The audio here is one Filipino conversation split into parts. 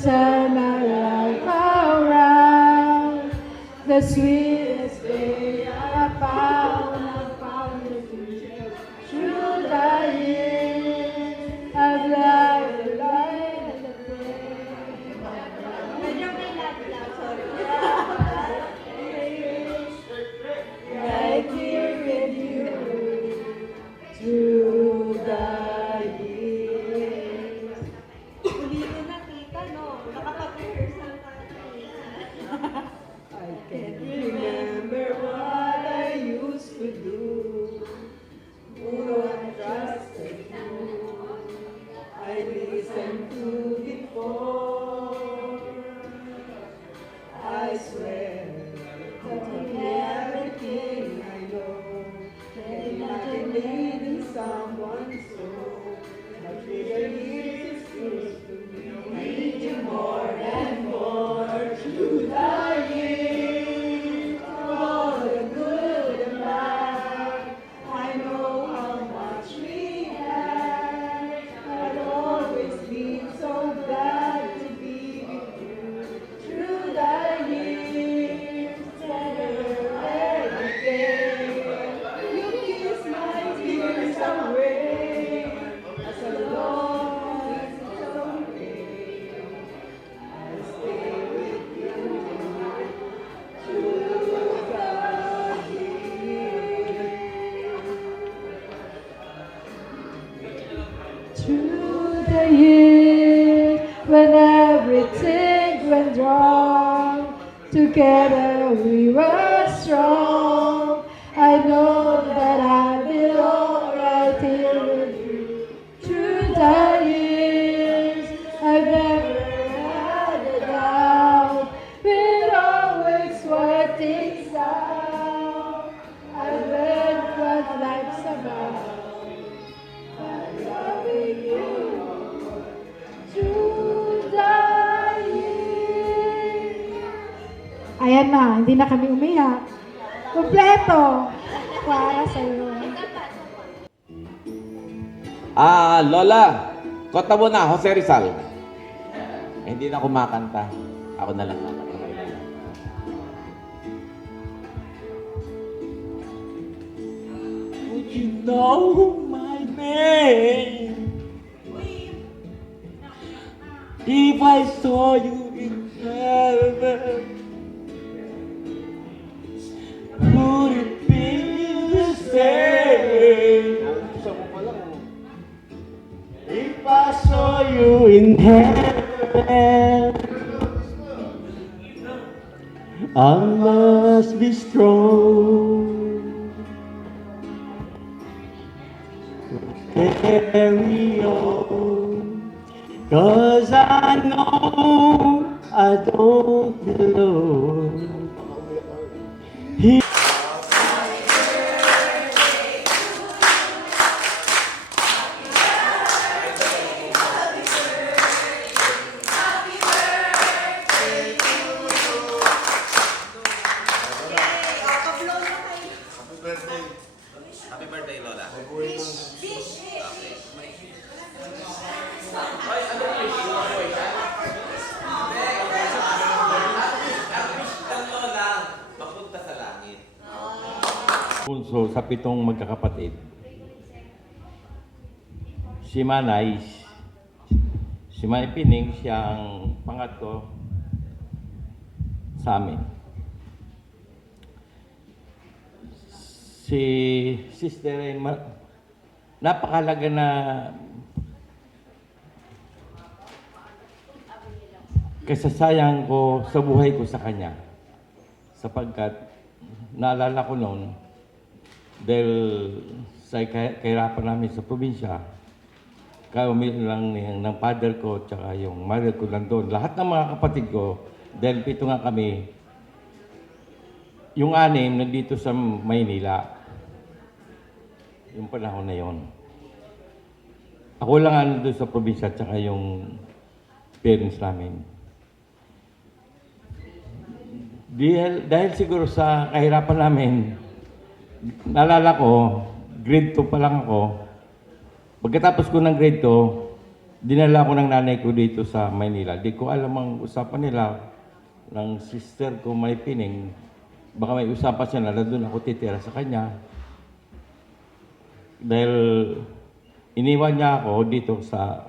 turn my life around. The sweetest day I found it through the years of love, the light and the day. Right here with you through the years. Hindi ko nakita, no? Nakapag-rehearsal tayo. I can't remember what I used to do. Who I trusted you. I listened to before. I swear that everything I know. Can imagine needing someone so. But through the years it's true to me. I need you more and more through the years. All the good and bad. I know how much we had. I'd always be so glad to be with you through the years. Every day, you kiss my tears away. As a lost someday, I'll stay with you through the years. Through the years, when everything went wrong, together we were strong. I know that I belong right here with you. Through the years, I've never had a doubt. We'll always work things out. I learned what life's about. By loving you through the years. Ayan na, hindi na kami umiyak. Kompleto! Para sa'yo. Lola, kota mo na, Jose Rizal. Hindi na kumakanta. Ako na lang nakakanta. Would you know my name? If I saw you in heaven, would it be the same? If I saw you in heaven, I must be strong. Carry on, 'cause I know I don't belong. Happy birthday, Lola. Lola, mapunta sa langit. Punso sa 7 magkakapatid. Si Manay Pining, siya ang pangatlo sa amin. Si Sister ay napakalaga na kasasayang ko sa buhay ko sa kanya. Sapagkat naalala ko noon, dahil sa kahirapan namin sa probinsya, kami lang ng father ko tsaka yung mother ko lang doon. Lahat ng mga kapatid ko, dahil 7 nga kami, yung 6 nandito sa Maynila. Yung panahon na yon. Ako lang ano doon sa probinsya tsaka yung parents namin. Dahil siguro sa kahirapan namin, naalala ko, grade 2 pa lang ako. Pagkatapos ko ng grade 2, dinala ko ng nanay ko dito sa Maynila. Di ko alam ang usapan nila ng sister ko may pining. Baka may usapan siya na doon ako titira sa kanya. Dahil iniwan niya ako dito sa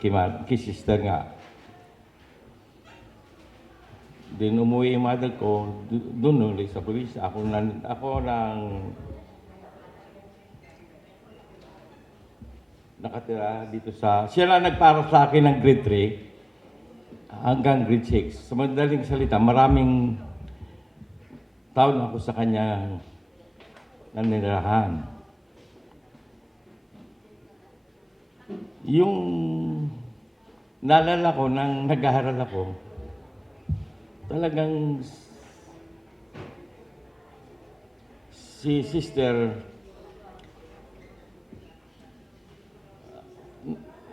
kay sister nga. Din umuwi yung mother ko doon ulit sa probinsya. Ako nang nakatira dito siya lang nagpara sa akin ng grade 3 hanggang grade 6. Sa madaling salita, maraming taon ako sa kanya nanirahan. Yung naalala ko nang nag-aaral ako, talagang si sister,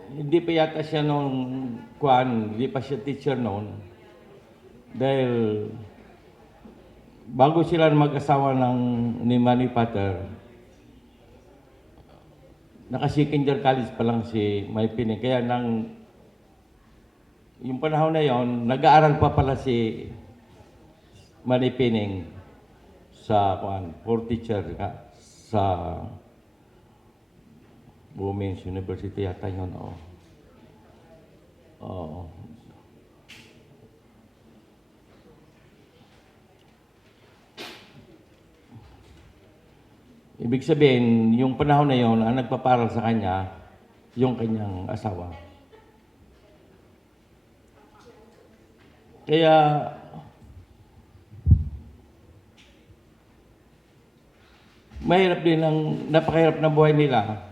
hindi pa yata siya hindi pa siya teacher noon. Dahil bago sila mag-asawa ni Manny Pater, naka-second-year college pa lang si May Pining. Kaya yung panahon na yon, nag-aaral pa pala si Manny Pining for teacher sa Women's University yata yun. Oo. Ibig sabihin, yung panahon na yon, ang nagpaparal sa kanya, yung kanyang asawa. Kaya, mahirap din napakahirap na buhay nila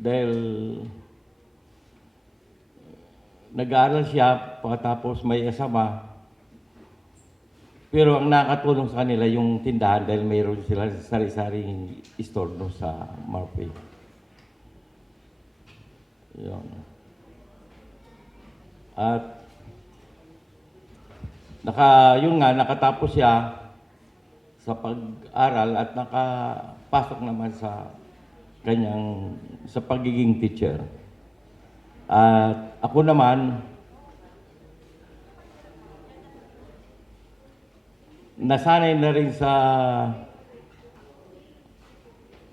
dahil nag-aaral siya, pagkatapos may asawa. Pero ang nakatulong sa kanila yung tindahan dahil mayroon sila sari-saring store no sa Marpay. Yun. At nakatapos siya sa pag-aral at nakapasok naman sa pagiging teacher. At ako naman, nasanay na rin sa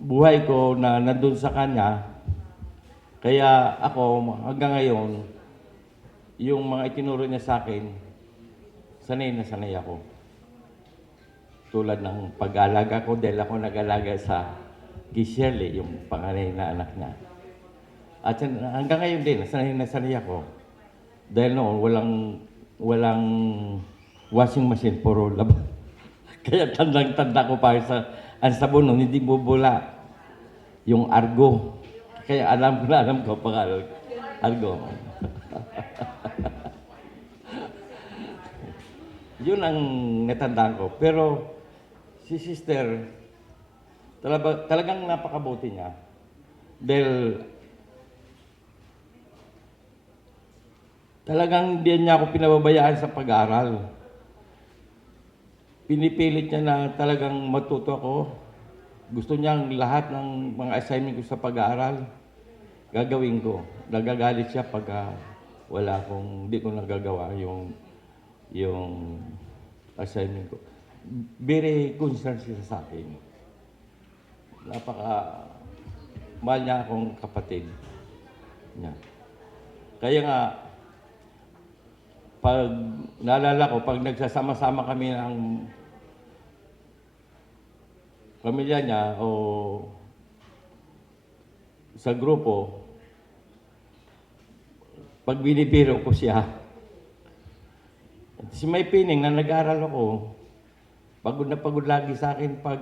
buhay ko na nandun sa kanya. Kaya ako, hanggang ngayon, yung mga itinuro niya sa akin, sanay na sanay ako. Tulad ng pag-alaga ko, dahil ako nag-alaga sa Giselle, yung panganay na anak niya. At hanggang ngayon din, sanay na sanay ako. Dahil noon, walang washing machine, puro laban. Kaya tandang-tanda ko pa ang sabon nun, hindi bubula yung argo. Kaya alam ko pag argo. Yun ang natandaan ko. Pero si sister, talagang napakabuti niya. Dahil talagang hindi niya ako pinababayaan sa pag-aaral. Pinipilit niya na talagang matuto ako. Gusto niyang lahat ng mga assignment ko sa pag-aaral, gagawin ko. Nagagalit siya pag hindi ko nagagawa yung assignment ko. Very concerned siya sa akin. Mahal niya akong kapatid niya. Kaya nga, pag naalala ko, pag nagsasama-sama kami ng pamilya niya o sa grupo, pag binibiro ko siya, si May Pining na nag-aral ako, pagod na pagod lagi sa akin pag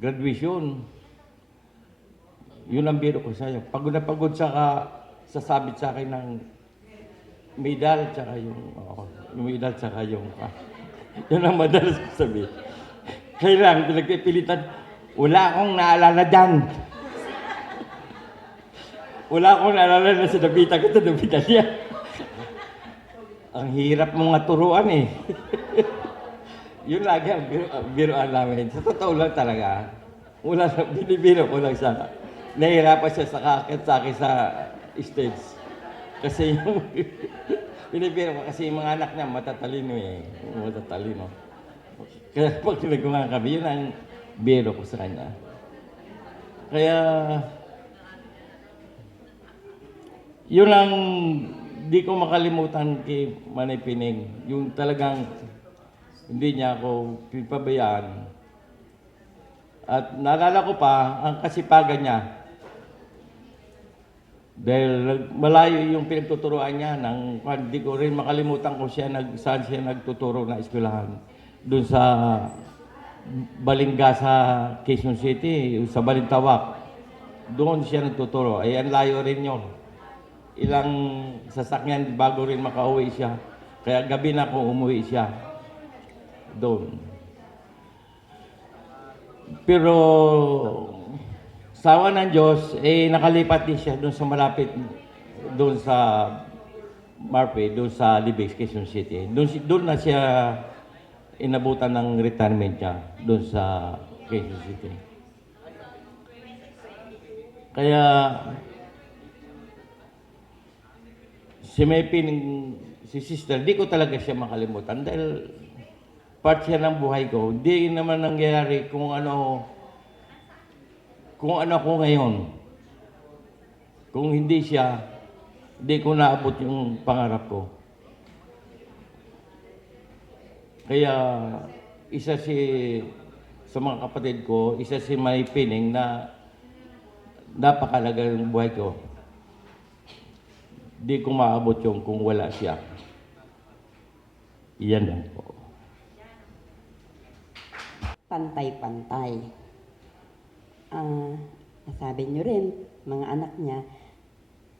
graduation. Yun ang biro ko sa'yo. Pagod na pagod sasabit sa akin ng medal, tsaka yung medal, tsaka yung yun ang madalas ko sabihin. Kailangan pinagpipilitan, wala akong naalala dyan. Wala akong naalala na sinabitan ko, sinabitan niya. Ang hirap mong turuan eh. Yun lagi ang biroan namin. Sa totoo lang talaga, binibiro ko lang siya. Nahihirapan siya sa akin sa stage. Kasi yung, pinipiro ko kasi yung mga anak niya matatalino eh. Matatalino. Kaya pag nagkumang kami, yun ang biro ko sa kanya. Kaya, yun ang di ko makalimutan kay Manay Pining. Yung talagang hindi niya ako pipabayaan. At naalala ko pa ang kasipagan niya. Dahil malayo yung pinagtuturoan niya ng hindi ko rin makalimutan ko saan siya nagtuturo na eskwelahan. Doon sa Balingga sa Quezon City, sa Balintawak. Doon siya nagtuturo. Ay, ang layo rin yun. Ilang sasakyan bago rin makauwi siya. Kaya gabi na ako umuwi siya. Doon. Pero sawa ng Diyos, nakalipat din siya doon sa malapit, doon sa Marpe, doon sa Libis, Quezon City. Doon na siya inabutan ng retirement niya, doon sa Quezon City. Kaya, si sister, di ko talaga siya makalimutan dahil part siya ng buhay ko. Hindi naman nangyayari kung ano ko ngayon. Kung hindi siya, hindi ko naabot yung pangarap ko. Kaya isa sa mga kapatid ko, isa si May Pining na napakalaga ng buhay ko. Hindi ko maabot yung kung wala siya. Iyan lang po. Pantay-pantay. Nasabi nyo rin, mga anak niya,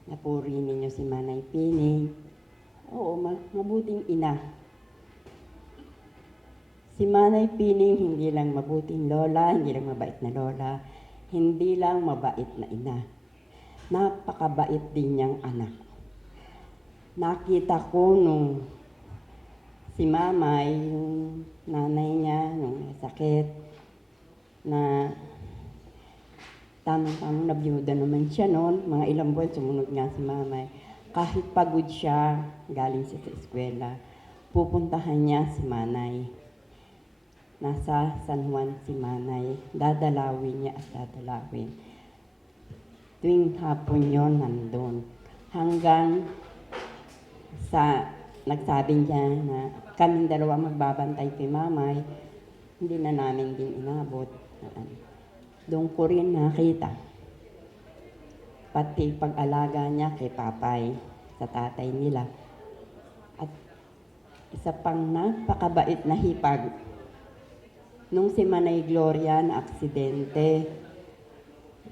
napuri ninyo si Manay Pining. Oo, mabuting ina. Si Manay Pining, hindi lang mabuting lola, hindi lang mabait na lola, hindi lang mabait na ina. Napakabait din niyang anak. Nakita ko nung si Mamay, yung nanay niya, nung may sakit, na tamang-tamang nabiyuda naman siya noon. Mga ilang buwan, sumunod nga si Mamay. Kahit pagod siya, galing siya sa eskwela, pupuntahan niya si Manay. Nasa San Juan si Manay. Dadalawin niya at dadalawin. Tuwing hapon yon nandun. Hanggang sa nagsabi niya na kaming dalawa magbabantay kay Mamay, hindi na namin din inabot. Doon ko rin nakita. Pati pag-alaga niya kay Papay, sa tatay nila. At isa pang napakabait na hipag. Nung si Manay Gloria na aksidente,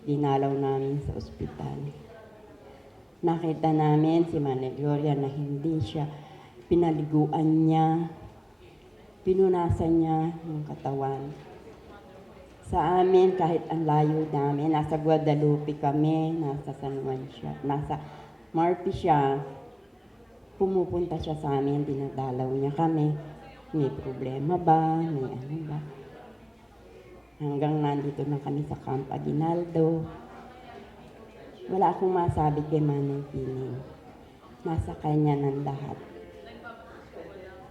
dinalaw namin sa ospital. Nakita namin si Manay Gloria na hindi siya pinaliguan niya, pinunasan niya yung katawan. Sa amin, kahit ang layo namin, nasa Guadalupe kami, nasa San Juan siya, nasa Marpi siya, pumupunta siya sa amin, dinadalaw niya kami. May problema ba? May ano ba? Hanggang nandito na kami sa Camp Aguinaldo. Wala akong masabi kay Manay Pining. Nasa kanya ng lahat.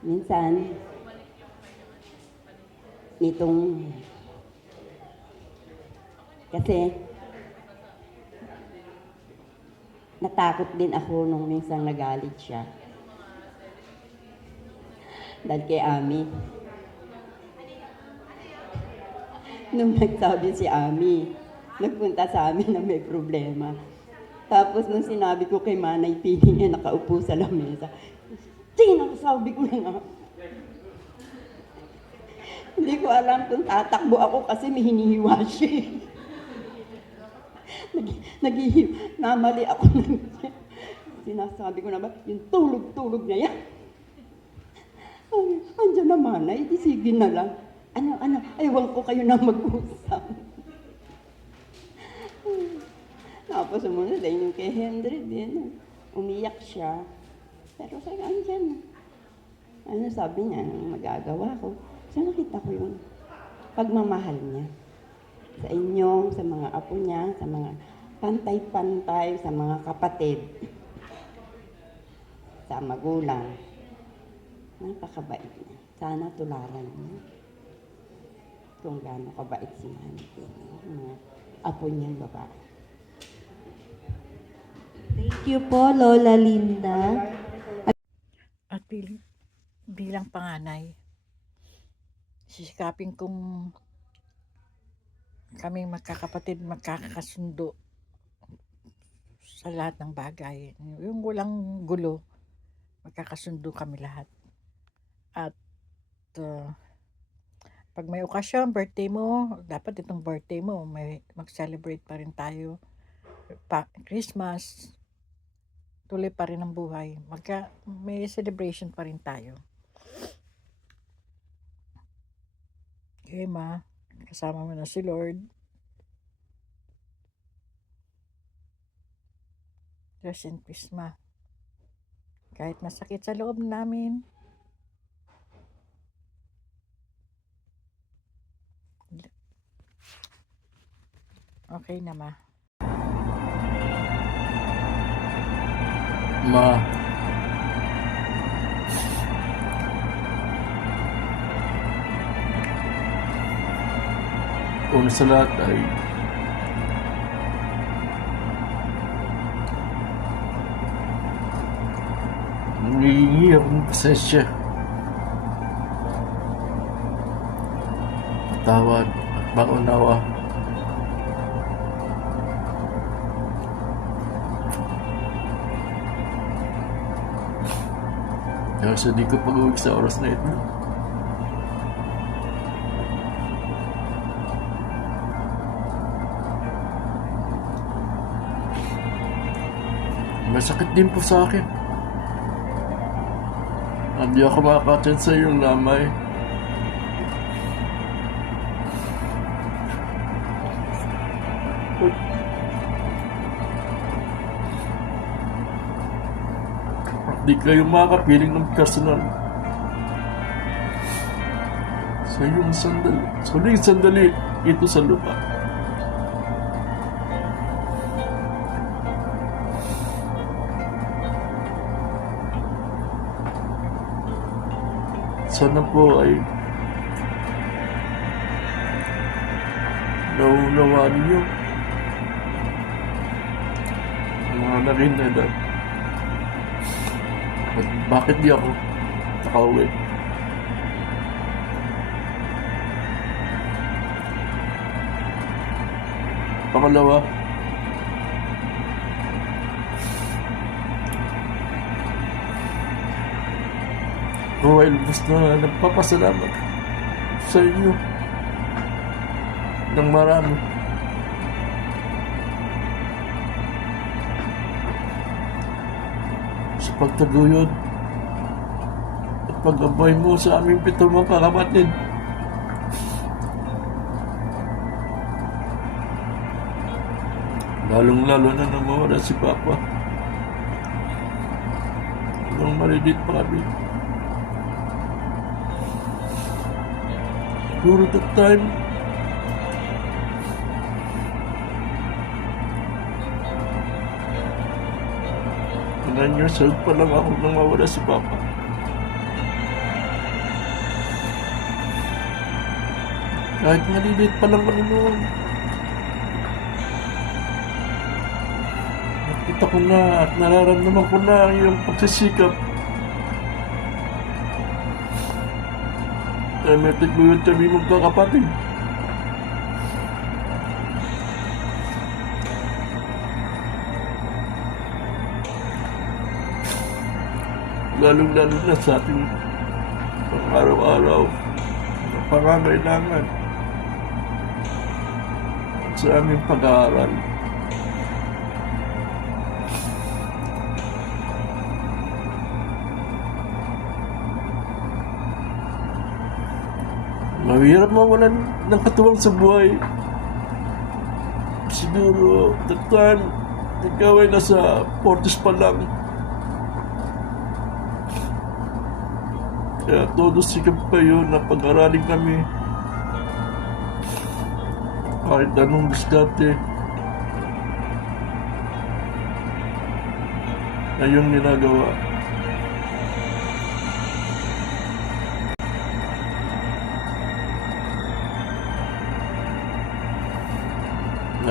Minsan, nitong kasi natakot din ako nung minsan nagalit siya. Dahil kay Ami. Nung nagsabi si Ami, nagpunta sa amin na may problema. Tapos nung sinabi ko kay Manay Pining, nakaupo sa lamesa. Sige, nakasabi ko na nga. Hindi ko alam kung tatakbo ako kasi may hinihiwa siya. Namali ako ng sinasabi ko na ba, yung tulog-tulog na yan. Ay, andyan na Manay, sige na lang. Ano, ewan ko kayo na mag-usap. Tapos sumunod ay yung kay Henry din. Umiyak siya. Pero sabi, andyan. Ano sabi niya, magagawa ko. So nakita ko yung pagmamahal niya. Sa inyo, sa mga apo niya, sa mga pantay-pantay, sa mga kapatid. sa magulang. Napakabait niya. Sana tularan niya. Kung gaano kabait si Manny. Mga apo niyang babae. Thank you po, Lola Linda. At bilang panganay, sisikapin kong kaming magkakapatid magkakasundo sa lahat ng bagay. Yung walang gulo, magkakasundo kami lahat. At pag may okasyon, birthday mo, dapat itong birthday mo, mag-celebrate pa rin tayo. Christmas, tuloy pa rin ang buhay. May celebration pa rin tayo. Okay, Ma. Kasama mo na si Lord. Rest in peace, Ma. Kahit masakit sa loob namin, okay na, Ma. Ma, una sa lahat ay nangihingi ako ng pasensya, patawad at paunawa. Dahil sa di ko pag-uwi sa oras na ito. Masakit din po sa akin. Hindi ako makakatyan sa iyong lamay. Di kayo makakapiling ng personal sa iyong sandali. Sa huling sandali ito sa lupa. Sana po ay naunawaan niyo ang mga naging edad. At bakit di ako nakauwi? Pangalawa, Royal Bus na nagpapasalamat sa inyo ng marami. Sa pagtaguyod at pag-abay mo sa aming 7 mga kapatid. Lalong-lalo na namawala si Papa. Nung malilit pa kami. Siguro that time, Nine years old pa lang ako nang mawala si Papa. Kahit malilit pa lang kami noon, nakita ko na at nararamdaman ko na ang iyong pagsisikap. Dahil may tiguyod kami magkakapatid. Lalong-lalo na sa ating pang-araw-araw na pangangailangan at sa aming pag-aaral. Mahirap mawalan ng katuwang sa buhay. Siguro, that time, ikaw ay nasa 40s pa lang. Kaya todo sikap kayo na pag-aralin kami. Kahit anong diskarte na yung ginagawa.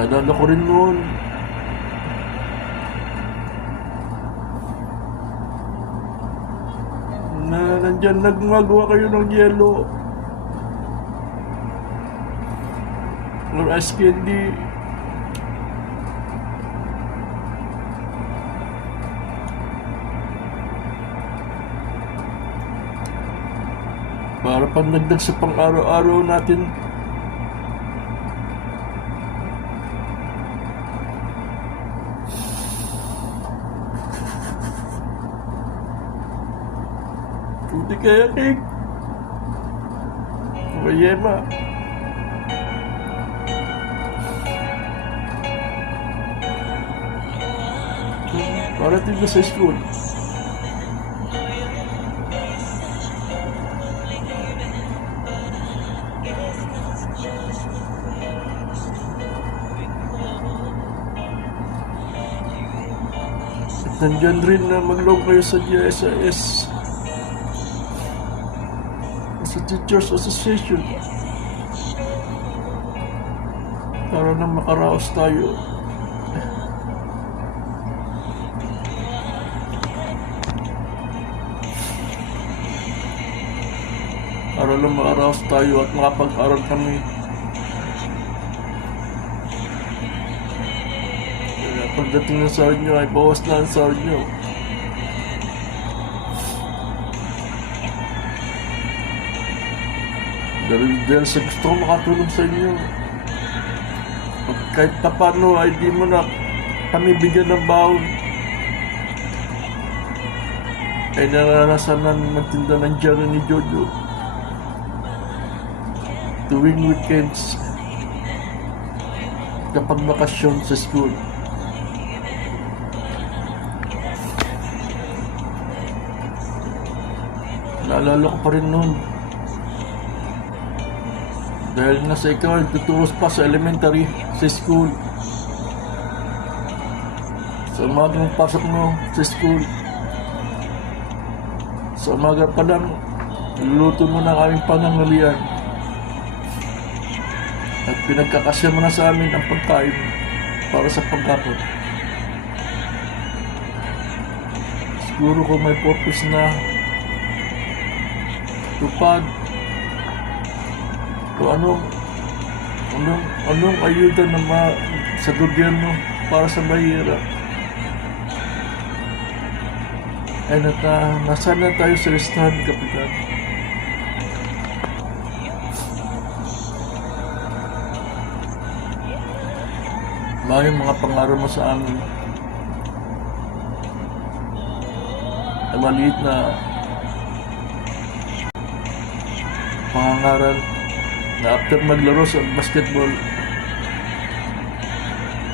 Naalala ko rin noon. Na nandyan nagmagawa kayo ng yelo. Or ice candy. Para pandagdag sa pang-araw-araw natin. Hindi kaya cake. Mayema. Parating na sa school. At nandyan rin na mag-log kayo sa GSIS. Sa Teachers Association. Para na makaraos tayo. Para lang makaraos tayo at makapag-aral kami. Kaya pagdating ng sahod nyo ay bawas na ang sahod nyo. Dahil sa gusto ko makatulong sa inyo. Kahit pa paano ay di mo na kami bigyan ng baon. Ay naranasan na magtinda ng Jerry ni Jojo. Tuwing weekends. Kapag bakasyon sa school. Naalala ko pa rin noon. Dahil nasa ikaw ay tuturos pa sa elementary, sa school. Sa umagang pasok mo sa school. Sa umaga pa lang, luluto mo ng aming pananghalian. At pinagkakasya mo na sa amin ang pagkain para sa paghapon. Siguro kung may purpose na tupad o anong ayuda na sa gobyerno para sa mahirap. Ay nasa na tayo sa listahan, Kapitan. Maraming mga pangarap mo sa amin na maliit na pangangaral na after maglaro sa basketball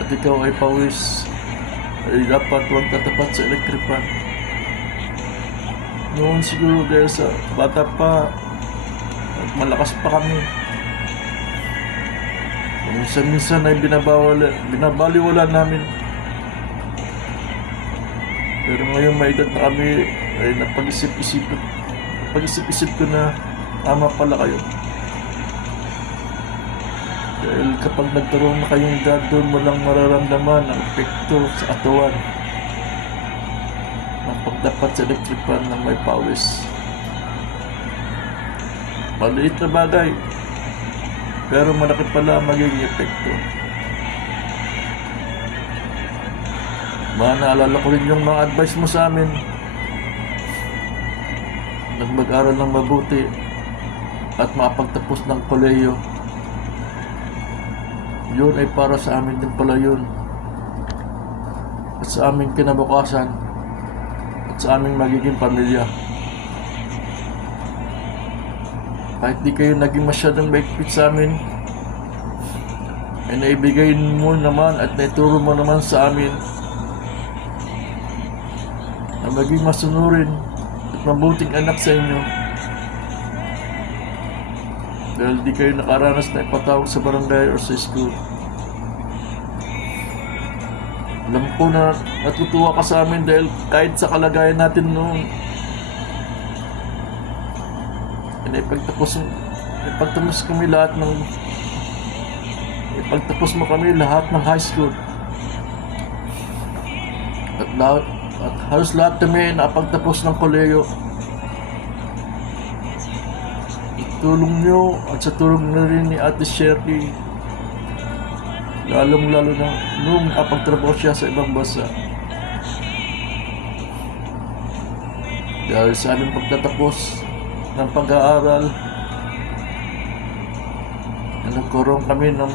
at ikaw ay pawis ay dapat huwag tatapat sa electric fan. Noon siguro dahil sa bata pa at malakas pa kami, minsan ay binabaliwala namin. Pero ngayon may edad na kami ay napag-isip-isip ko na tama pala kayo. Dahil kapag nagkaroon na kayong edad, doon mo lang mararamdaman ang epekto sa katawan ng pagdapat sa electric fan ng may pawis. Maliit na bagay, pero malaki pala magiging epekto. Naalala ko rin yung mga advice mo sa amin. Mag-aral ng mabuti at makapagtapos ng kolehiyo. Yun ay para sa amin din pala yun. At sa aming kinabukasan. At sa aming magiging pamilya. Kahit di kayo naging masyadong maikpit sa amin, ay naibigay mo naman at naituro mo naman sa amin na maging masunurin at mabuting anak sa inyo. Dahil di kayo nakaranas na ipatawag sa barangay or sa school. Alam ko na natutuwa ka sa amin dahil kahit sa kalagayan natin noon, ipagtapos kami lahat ng ipagtapos mo kami lahat ng high school. At halos lahat kami napagtapos ng koleyo. Tulong nyo at sa tulong na rin ni Ate Shirley, lalong-lalo na nung napagtrabaho siya sa ibang bansa. Dahil sa aming pagtatapos ng pag-aaral, nagkaroon kami ng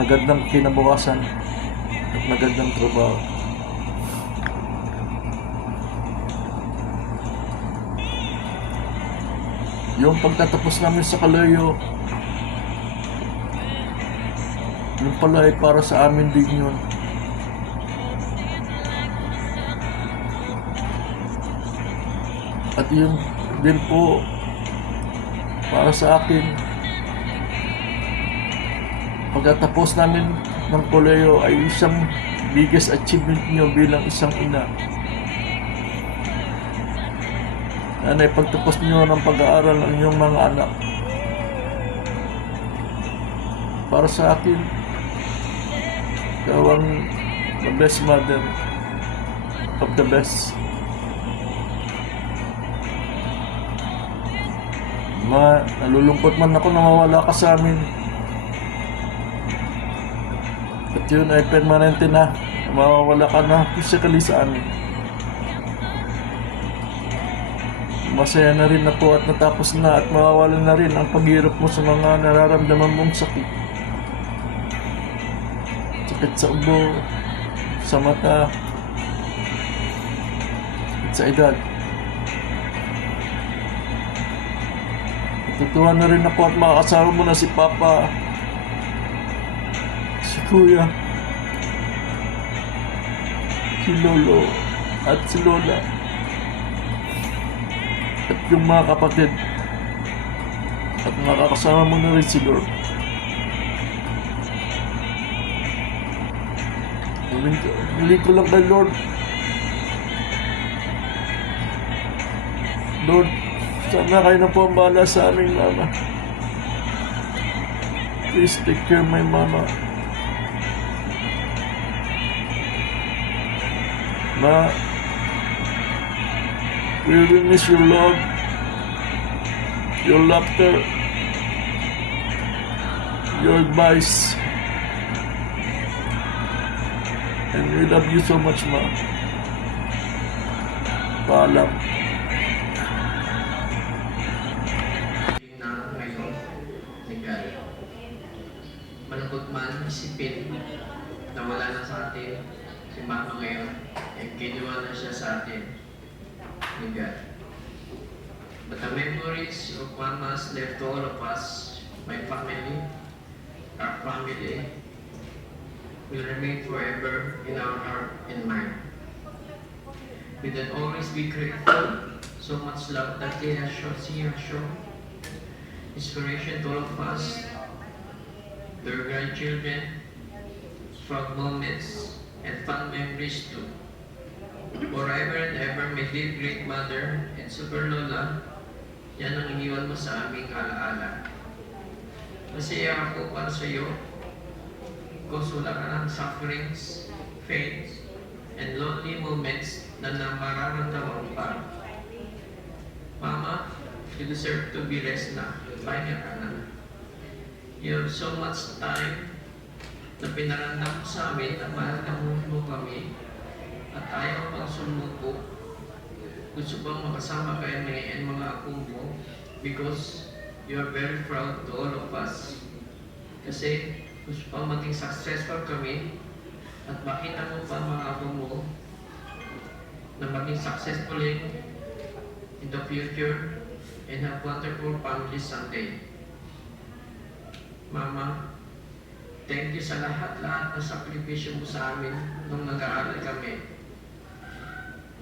magandang kinabukasan at magandang trabaho. Yung pagtatapos namin sa koleyo, yung pala ay para sa amin din yun. At yun din po para sa akin, pagkatapos namin ng koleyo ay isang biggest achievement nyo bilang isang ina. Nanay, pagtapos nyo ng pag-aaral ng inyong mga anak. Para sa akin, ikaw ang the best mother of the best. Nalulungkot man ako na mawala ka sa amin. At yun ay permanente na mawawala ka na physically sa amin. Masaya na rin na po at natapos na at mawawala na rin ang paghirap mo sa mga nararamdaman mong sakit. Sakit sa ubo, sa mata, at sa edad. Natutuwa na rin ako at makakasama mo na si Papa, si Kuya, si Lolo, at si Lola. At yung mga kapatid. At makakasama mo na rin si Lord. Hiling ko lang kay Lord. Lord, sana kayo na po ang bahala sa aming mama. Please take care of my mama. Ma, we will miss your love, your laughter, your advice, and we love you so much, Ma. Paalam. Na ngayon, legal. Malungkot man isipin na wala na sa atin si Mama ngayon, kinuha na siya sa atin. God. But the memories of Mama's left to all of us, my family, our family, will remain forever in our heart and mind. We will always be grateful, so much love that she has shown, inspiration to all of us, their grandchildren, proud moments, and fun memories too. Forever and ever, my dear great mother and super lola, yan ang iniwan mo sa aming alaala. Masaya ako para sa iyo, kung wala ka ng sufferings, pains, and lonely moments na mararamdaman pa. Mama, you deserve to be rest na. Pahinga ka na. You have so much time na pinaramdam mo sa amin na mahal mo kami. At ayaw pang sumuko, gusto bang makasama kayo ngayon mga apo mo because you are very proud to all of us. Kasi gusto pang maging successful kami at makita mo pa mga apo mo na maging successful in the future and have wonderful families someday. Mama, thank you sa lahat-lahat na sakripisyo mo sa amin nung nag-aaral kami.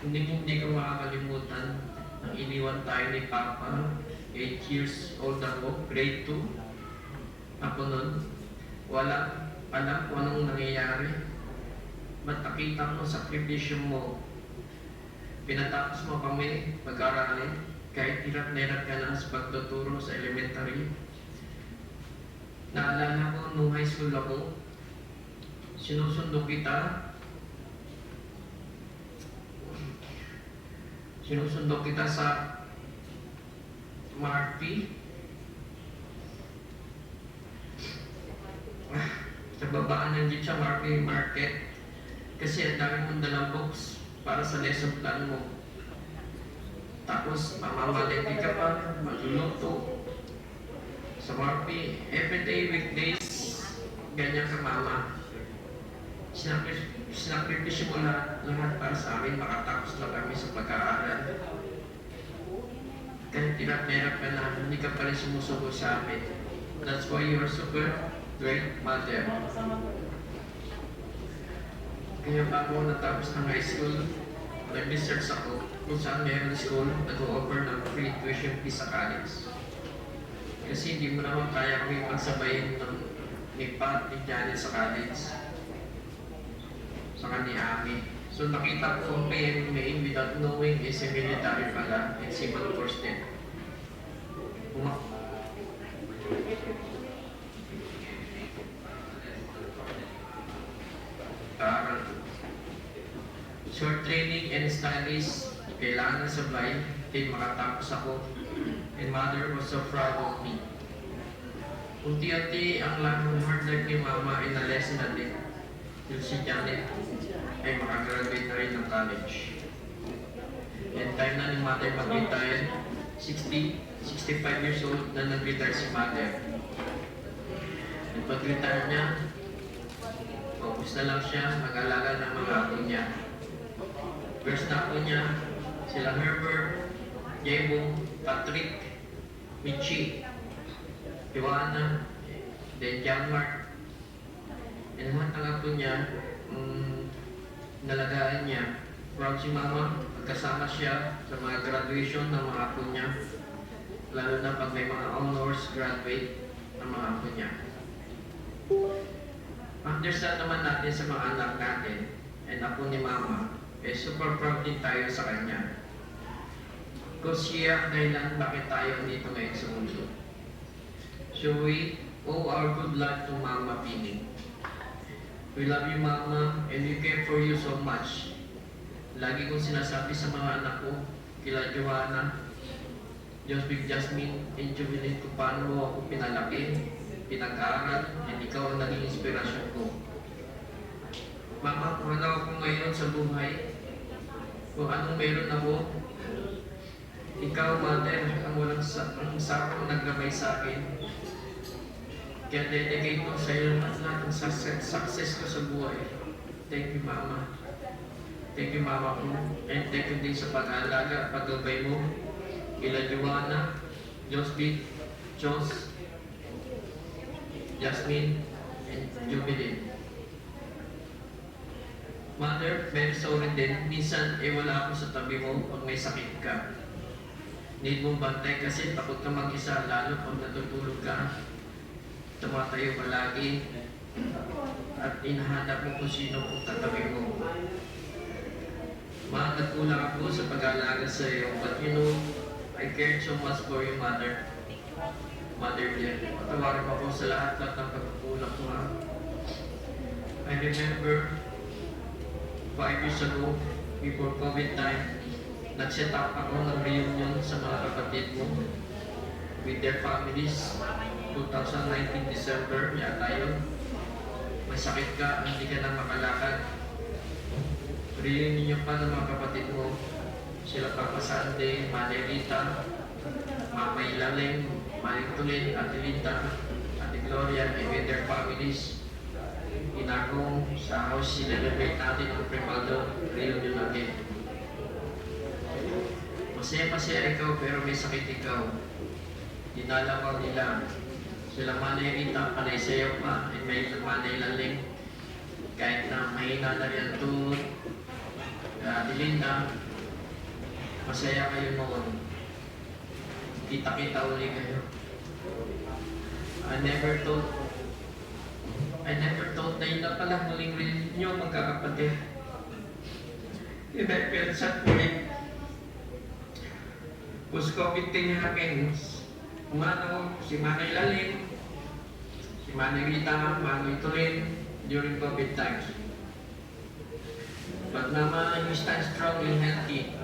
Hindi ko makakalimutan nang iniwan tayo ni Papa, 8 years old ako, grade 2. Ako nun, wala alam kung anong nangyayari. Ba't nakita mo sakripisyo mo? Pinatapos mo kami pag-aralin, kahit hirap na hirap ka na sa pagtuturo sa elementary. Naalala ko nung high school ako, sinusundo kita. Sinusundo kita sa Marfi. Sa babaan ng jeep sa Marfi Market. Kasi ang dami mong dalang books para sa lesson plan mo. Tapos mamamaliti ka pa, magluluto. Sa Marfi, everyday, weekdays, ganyan ka mama. Sinakripisyo mo lahat para sa amin, makatapos lang kami sa pag-aaral. Kahit hirap-hirap ka na, hindi ka pa rin sumusuko sa amin. That's why you are super great mother. Kaya bago natapos ng high school, nag-research ako kung saan mayroon school nag-o-offer ng free tuition fee sa college. Kasi hindi mo naman kaya kami pagsabayin ni Pat, ni Janet sa college. Saka ni Ami. So nakita ko ang PMA without knowing is a military pala and civil force din. Short training and studies, kailangan sabay, kaya makatapos ako. And mother was so proud of me. Unti-unti ang lang hard life ni mama in a lesson natin. Yung si Janet ay makagraduate na rin ng college. And time na ni mother mag-retire, 65 years old na nag-retire si mother. And pag-retire niya, focus na lang siya, mag-alaga ng mga apo niya. First na po niya, sila Herbert, Jebo, Patrick, Michi, Joanna, then John Mark. And lahat ng apo niya, nalagaan niya. Proud si mama, magkasama siya sa mga graduation ng mga apo niya. Lalo na pag may mga honors graduate ng mga apo niya. Understand naman natin sa mga anak natin and apo ni mama, super proud din tayo sa kanya. Because siya dahilan bakit tayo dito ngayon sa mundo. So we owe our good luck to Mama Pining. We love you Mama and we care for you so much. Lagi kong sinasabi sa mga anak ko, kila Joanna, Big Jasmine, and Jubilin kung paano mo ako pinalaki, pinag-aaral, and ikaw ang naging inspirasyon ko. Mama, kung ano ako ngayon sa buhay, kung anong meron ako, ikaw, Mother, ang walang sakong naglabay sa akin. Kaya dedicate ko sa iyo lahat ng success ko sa buhay. Thank you, Mama. Thank you, Mama ko. And thank you din sa pag-aalaga, pag-gabay mo. Kila Joanna, Josby, Jos, Jasmine, and Jubilin. Mother, very sorry din. Minsan, wala ako sa tabi mo pag may sakit ka. Need mong bantay kasi takot ka mag-isa, lalo pag natutulog ka. Tumatayo ka lagi. At inahanap mo kung sino kung tatabi mo. Nagkulang ako sa pag-aalaga sa iyo. But you know, I cared so much for you, Mother. Mother dear, patawarin ako sa lahat ng pagkukulang ko. I remember 5 years ago, before COVID time, nag-set up ako ng reunion sa mga kapatid mo with their families. 2019 December, yata yun. May sakit ka, hindi ka na makalakad. Reunion pa ng mga kapatid mo. Sila Papa Sunday, Mane Rita, Mama Ilalim, Mane Tulin, Ate Lita, Ate Gloria, and with their families. Inagong sa house, celebrate natin ang Primaldo reunion natin. Masaya-masaya ikaw pero may sakit ikaw. Dinalaw nila. Sila Manay Rita, panay sayaw pa, and may Manay Laling. Kahit na mahina na rin tuhod, Linda, masaya kayo noon. Kita-kita uli kayo. I never thought na yun na pala muling rin nyo magkakapatid. And I felt sad for it. Was COVID thing happens. Umano, si Manay Lalim, si si Manny Rita, Manoy Turin during COVID times. But Mama, you stand strong and healthy.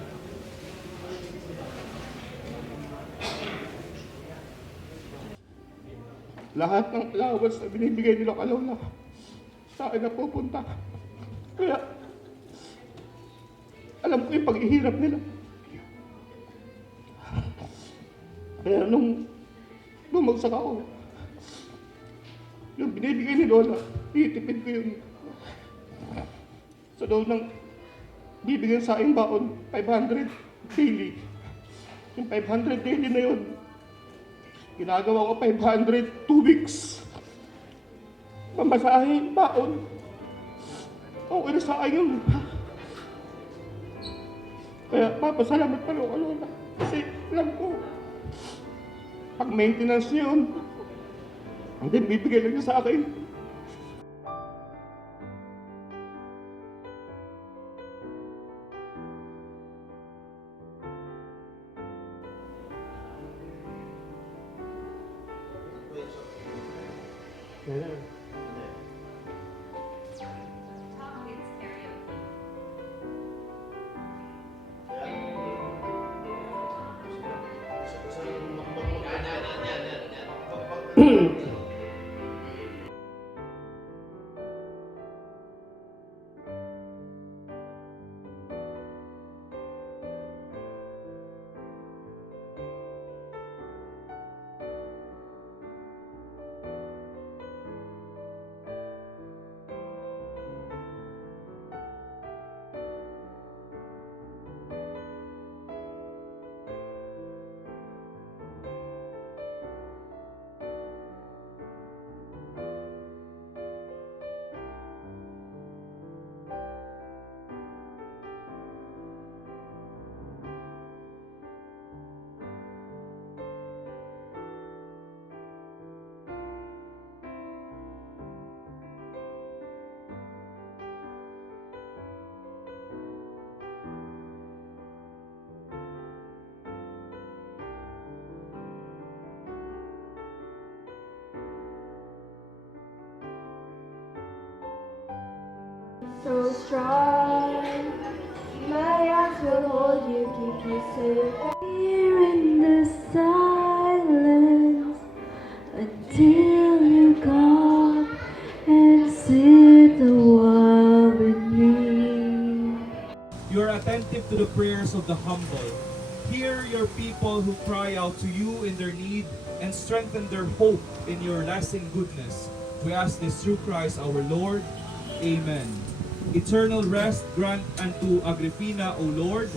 Lahat ng allowance na binibigay nila ka Lola, sa akin na pupunta. Kaya, alam ko yung paghihirap nila. Kaya nung bumagsak ako, yung binibigay ni Lola, titipid ko yun. Sa loob ng bibigyan sa aking baon, 500 daily. Yung 500 daily na yun, ginagawa ko 500, 2 weeks. Pamasahe, baon. Okay na sa akin yun. Kaya papasalamat pa rin ako, Lola. Kasi alam ko, pag maintenance niyo yun, hindi bibigay lang niya sa akin. So strong, my arms will hold you, keep you safe. Here in the silence until you come and sit a while with me. You are attentive to the prayers of the humble. Hear your people who cry out to you in their need and strengthen their hope in your lasting goodness. We ask this through Christ our Lord. Amen. Eternal rest grant unto Agripina, O Lord,